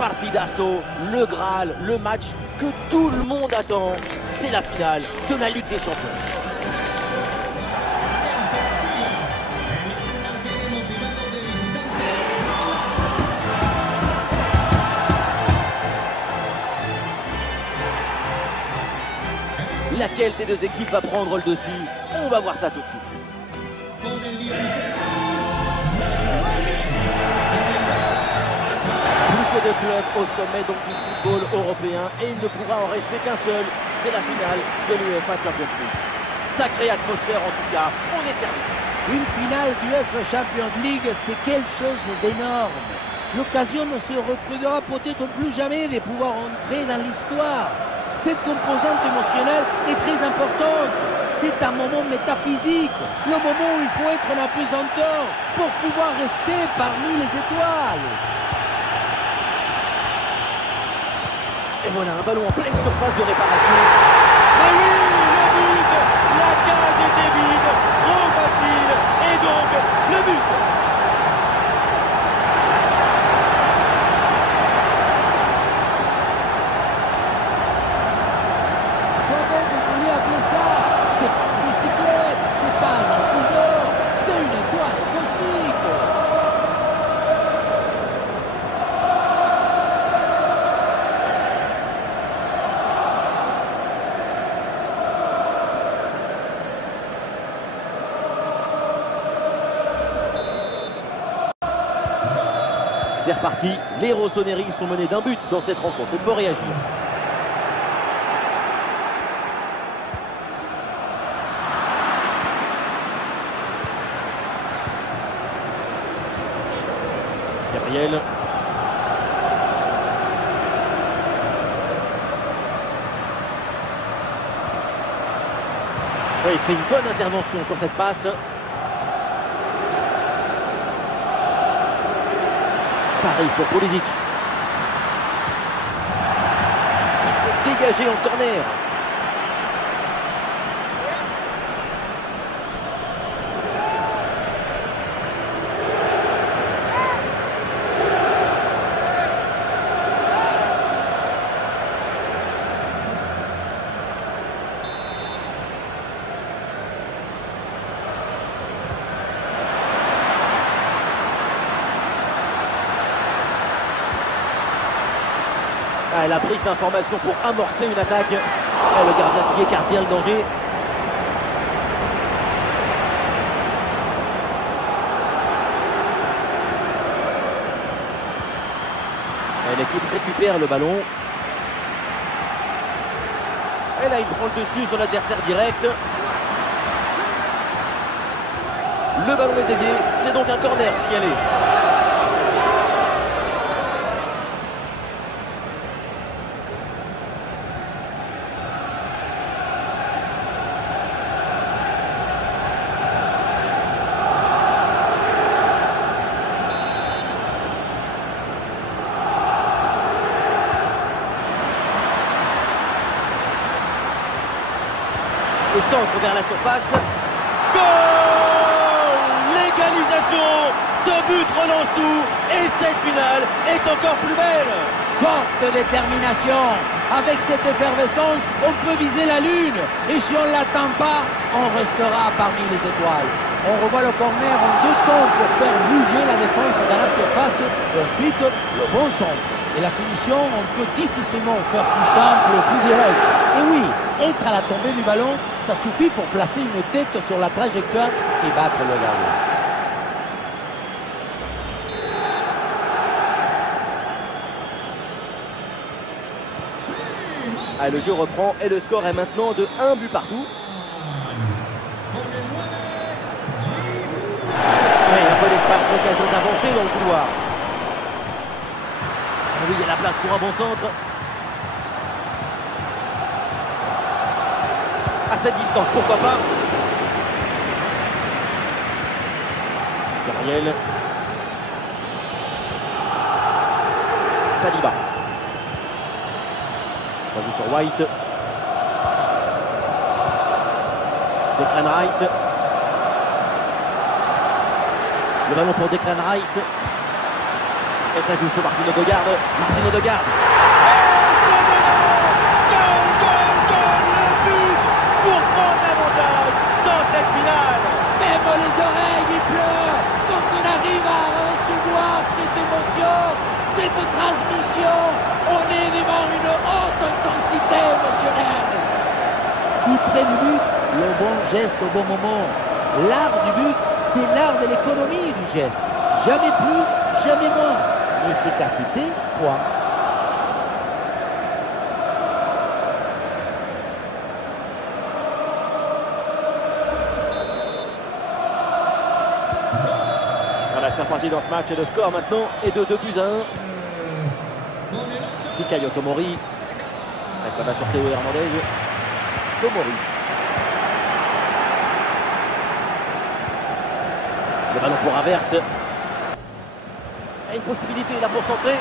partidazo, le Graal, le match que tout le monde attend. C'est la finale de la Ligue des Champions. Laquelle des deux équipes va prendre le dessus? On va voir ça tout de suite. Plus que de clubs au sommet donc du football européen et il ne pourra en rester qu'un seul. C'est la finale de l'UEFA Champions League. Sacrée atmosphère en tout cas, on est servi. Une finale d'UEFA Champions League, c'est quelque chose d'énorme. L'occasion ne se reproduira peut-être plus jamais de pouvoir entrer dans l'histoire. Cette composante émotionnelle est très importante. C'est un moment métaphysique, le moment où il faut être en apesanteur pour pouvoir rester parmi les étoiles. Et voilà un ballon en pleine surface de réparation. Mais oui, le but! La cage était vide, trop facile, et donc le but! C'est reparti, les Rossoneri sont menés d'un but dans cette rencontre, il faut réagir. Gabriel. Oui, c'est une bonne intervention sur cette passe. Ça arrive pour Pulisic. Il s'est dégagé en corner. Ah, la prise d'information pour amorcer une attaque. Ah, le gardien qui écarte bien le danger. L'équipe récupère le ballon. Et là, il prend le dessus sur l'adversaire direct. Le ballon est dévié. C'est donc un corner signalé. Le centre vers la surface. Goal! L'égalisation! Ce but relance tout et cette finale est encore plus belle. Forte détermination. Avec cette effervescence, on peut viser la lune. Et si on ne l'attend pas, on restera parmi les étoiles. On revoit le corner en deux temps pour faire bouger la défense dans la surface. Et ensuite, le bon centre. Et la finition, on peut difficilement faire plus simple, plus direct. Et oui, être à la tombée du ballon, ça suffit pour placer une tête sur la trajectoire et battre le gardien. Ah, le jeu reprend et le score est maintenant de 1 but partout. Oui, un peu d'espace, l'occasion d'avancer dans le couloir. Ah oui, il y a la place pour un bon centre. À cette distance, pourquoi pas. Gabriel. Saliba. Ça joue sur White. Declan Rice. Le ballon pour Declan Rice. Et ça joue sur Martin Odegaard. Martin Odegaard. Et c'est dedans. Goal, goal, goal. Le but pour prendre l'avantage dans cette finale. Même les oreilles y pleurent quand on arrive à recevoir cette émotion, cette transmission. On est devant une haute intensité émotionnelle. Si près du but, le bon geste au bon moment. L'art du but, c'est l'art de l'économie du geste. Jamais plus, jamais moins. Efficacité, point. Voilà, c'est reparti dans ce match et le score maintenant est de 2-1. Fikayo Tomori. Et ça va sur Théo Hernandez. Tomori. Le ballon pour Havertz. Et une possibilité là pour centrer.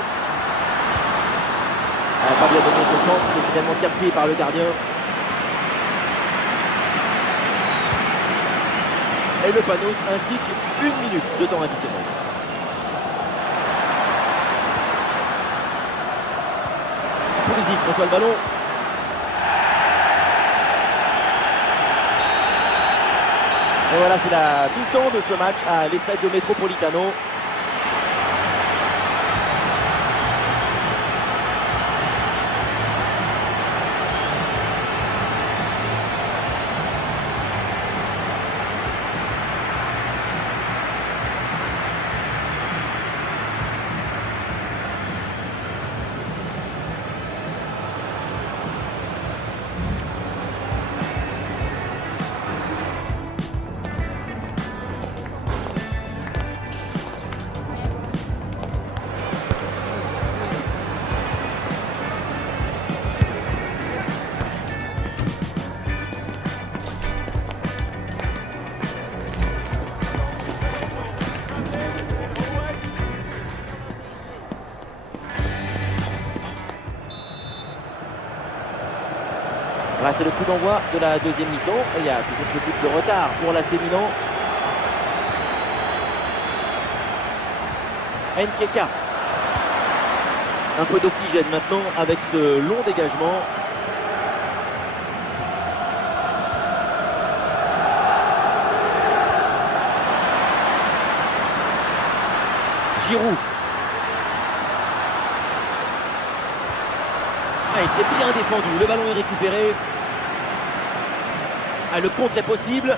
Pas bien donné ce centre, c'est finalement capté par le gardien. Et le panneau indique 1 minute de temps additionnel. Pulisic reçoit le ballon. Et voilà, c'est la mi-temps de ce match à l'Estadio Metropolitano. Voilà, c'est le coup d'envoi de la deuxième mi-temps. Il y a toujours ce but de retard pour l'AC Milan. Nketiah. Un peu d'oxygène maintenant avec ce long dégagement. Giroud. Ah, il s'est bien défendu. Le ballon est récupéré. Ah, le contre est possible.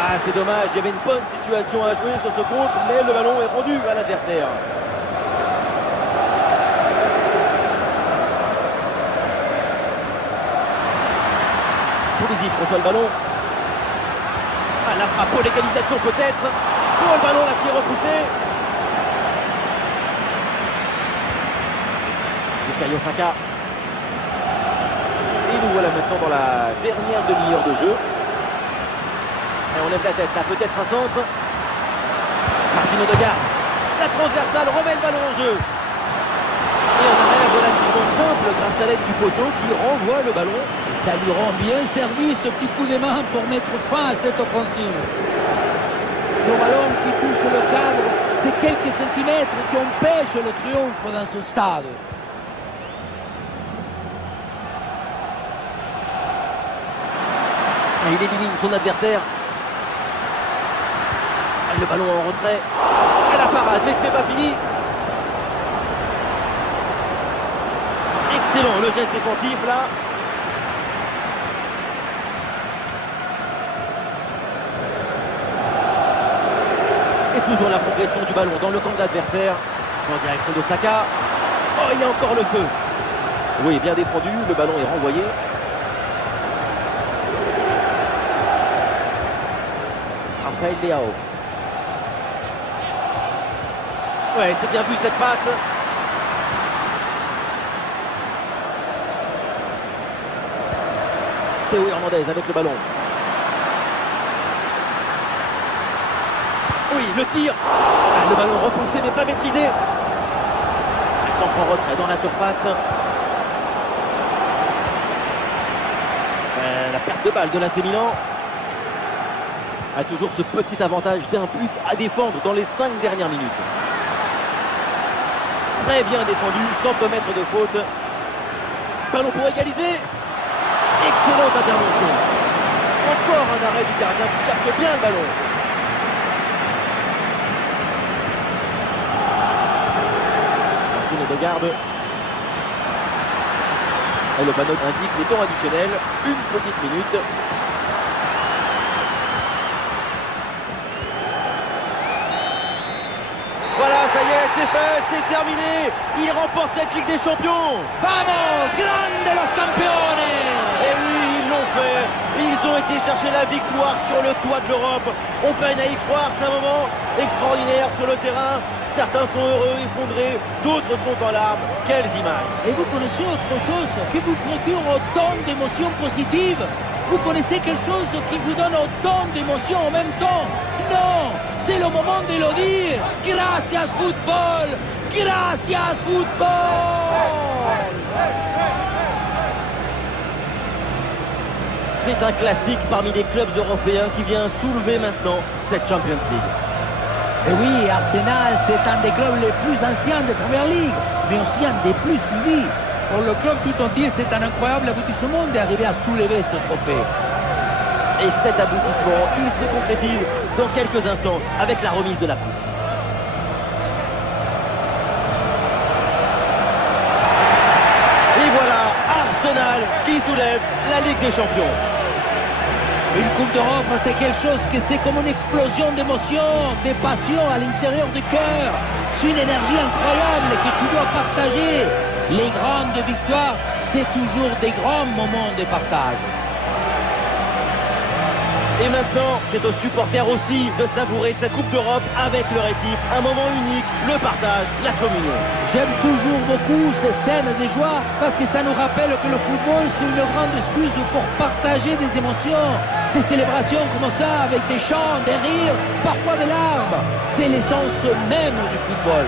Ah, c'est dommage. Il y avait une bonne situation à jouer sur ce contre, mais le ballon est rendu à l'adversaire. Pulisic reçoit le ballon. Ah, la frappe pour l'égalisation peut-être. Oh, le ballon là qui est repoussé. Bukayo Saka. Et nous voilà maintenant dans la dernière demi-heure de jeu. Et on lève la tête là, peut-être un centre. Martin Odegaard. La transversale remet le ballon en jeu. Et un arrêt relativement simple grâce à l'aide du poteau qui renvoie le ballon. Et ça lui rend bien servi ce petit coup de main pour mettre fin à cette offensive. Ce ballon qui touche le cadre, c'est quelques centimètres qui empêchent le triomphe dans ce stade. Et il élimine son adversaire. Et le ballon en retrait. Et la parade, mais ce n'est pas fini. Excellent le geste défensif là. Et toujours la progression du ballon dans le camp de l'adversaire. C'est en direction de Saka. Oh, il y a encore le feu. Oui, bien défendu, le ballon est renvoyé. Rafael Leao. Ouais, c'est bien vu cette passe. Théo Hernandez avec le ballon. Oui, le tir. Ah, le ballon repoussé mais pas maîtrisé. Un centre en retrait dans la surface. La perte de balle de l'AC Milan. A toujours ce petit avantage d'un but à défendre dans les 5 dernières minutes. Très bien défendu, sans commettre de faute. Ballon pour égaliser. Excellente intervention. Encore un arrêt du gardien qui capte bien le ballon. Martin Odegaard. Et le panneau indique le temps additionnel, une petite minute. Voilà, ça y est, c'est fait, c'est terminé. Il remporte cette Ligue des Champions. Vamos, grande los campeones. Et oui, ils l'ont fait. Ils ont été chercher la victoire sur le toit de l'Europe. On peine à y croire, c'est un moment extraordinaire sur le terrain. Certains sont heureux, effondrés, d'autres sont en larmes. Quelles images! Et vous connaissez autre chose qui vous procure autant d'émotions positives? Vous connaissez quelque chose qui vous donne autant d'émotions en même temps? Non! C'est le moment de le dire! Gracias football! Gracias football! C'est un classique parmi les clubs européens qui vient soulever maintenant cette Champions League. Et oui, Arsenal, c'est un des clubs les plus anciens de Première Ligue, mais aussi un des plus suivis. Pour le club tout entier, c'est un incroyable aboutissement d'arriver à soulever ce trophée. Et cet aboutissement, il se concrétise dans quelques instants avec la remise de la coupe. Et voilà, Arsenal qui soulève la Ligue des Champions. Une Coupe d'Europe, c'est quelque chose que c'est comme une explosion d'émotions, de passion à l'intérieur du cœur. C'est une énergie incroyable que tu dois partager. Les grandes victoires, c'est toujours des grands moments de partage. Et maintenant, c'est aux supporters aussi de savourer cette Coupe d'Europe avec leur équipe. Un moment unique, le partage, la communion. J'aime toujours beaucoup ces scènes de joie parce que ça nous rappelle que le football, c'est une grande excuse pour partager des émotions. Des célébrations comme ça, avec des chants, des rires, parfois des larmes. C'est l'essence même du football.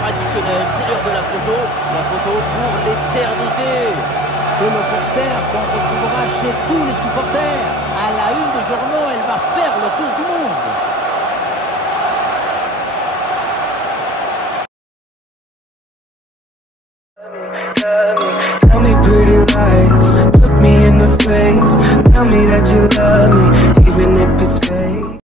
Traditionnel, c'est l'heure de la photo pour l'éternité. C'est le poster qu'on retrouvera chez tous les supporters. À la une des journaux, elle va faire le tour du monde. Tell me pretty lies, look me in the face, tell me that you love me.